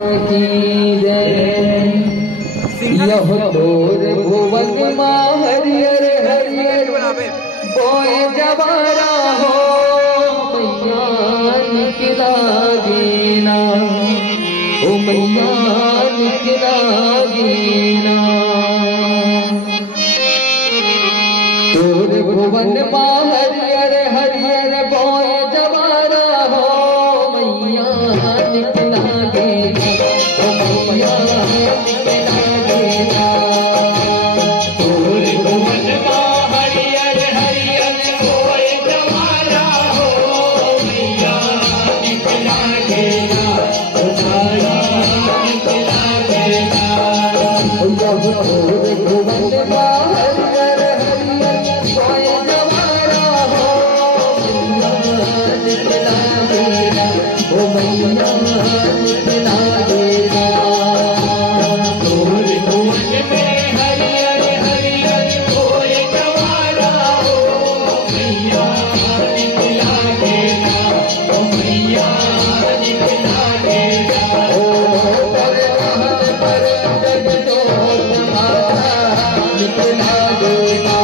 की जय। यह तोर भुवन माँ हरियर हरियर बोए जवारा हो मैया निकला गेना ओ मैया निकला गेना। तोर भुवन माँ हरियर हरियर बोए जवारा हो मैया निकला गेना ओ मैया निकला गेना। तोर भुवन माँ हरियर हरियर बोए जवारा हो मैया निकला गेना ओ मैया निकला गेना। यह तोर भुवन माँ हरियर हरियर बोए जवारा हो मैया निकला गेना ओ मैया निकला गेना। तोर भुवन में हरियर हरियर बोए जवारा हो मैया निकला गेना ओ मैया निकला गेना। ओ पर महल पर जग जोत माता निकला गेना।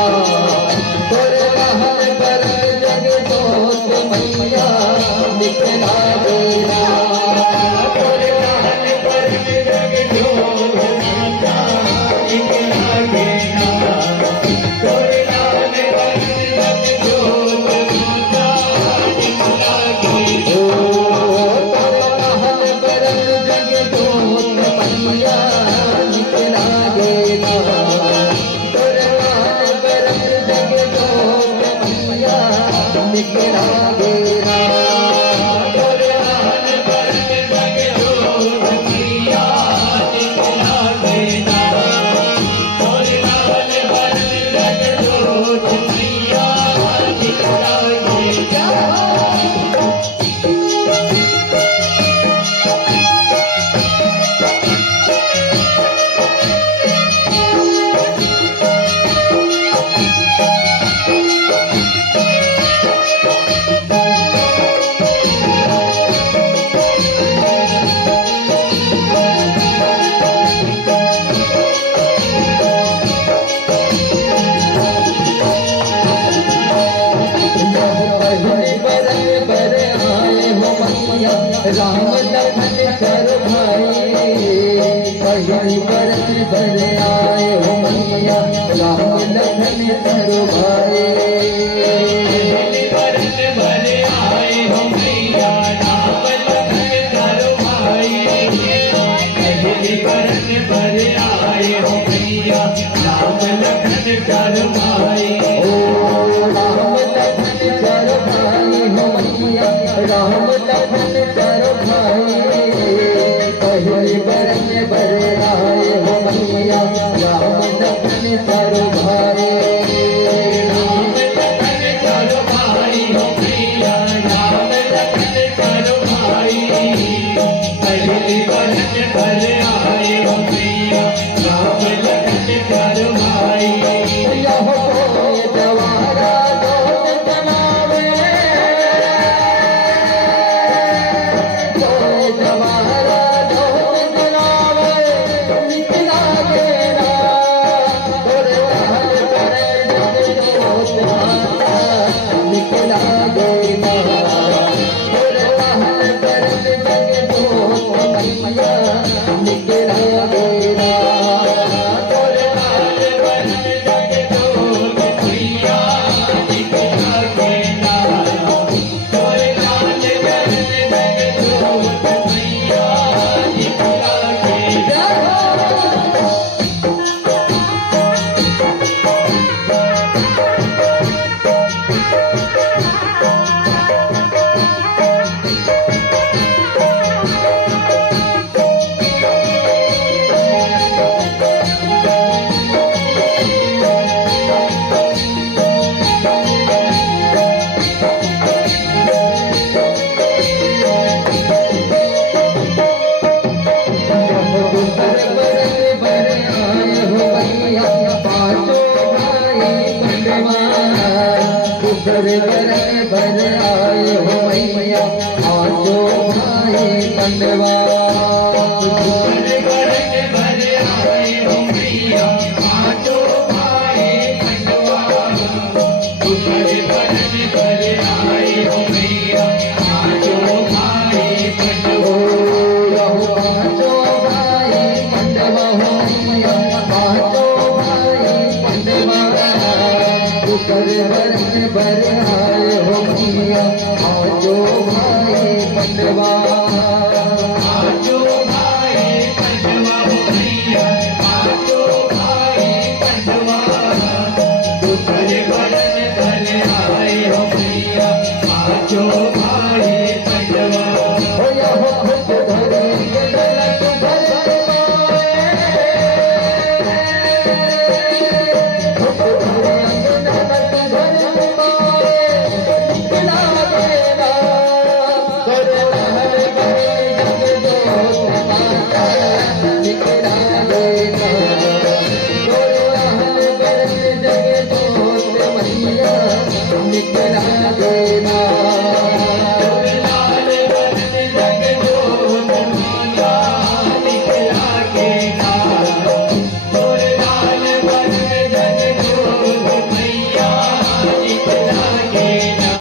पर महल पर जग जोत मैया निकला गेना। पर महल पर जग जोत माता निकला गेना। पर महल पर जग जोत माता निकला गेना। ओ पर महल पर जग जोत मैया निकला गेना। पर महल पर जग जोत मैया निकला गेना। पर महल पर जग जोत मैया निकला गेना। पर महल पर जग जोत मैया निकला गेना। राम लखन कर भाई पहली बरस भर आए हो मैया राम लखन कर भाई। पहली बरस भर आए हो मैया राम लखन कर भाई। पहली बरस भर आए हो मैया राम लखन कर भाई। ओ राम लखन कर भाई हो मैया राम लखन कर भाई। पहली बरस भर आए हो मैया राम लखन कर भाई। राम लखन कर भाई हो मैया राम लखन कर भाई। पहली बरस भर आए हो मैया राम लखन कर भाई। यह कोई जवारा दोस्त बनावे जवारा दोस्त बनावे निकला गेना। तोर महल पर जग जोत माता निकला गेना। तोर महल पर जग जोत मैया निकला गेना। तोर महल पर जग जोत मैया निकला गेना। तोर महल पर जग जोत मैया निकला गेना। घर भर आए हो मैया आजो भाई कंडवा।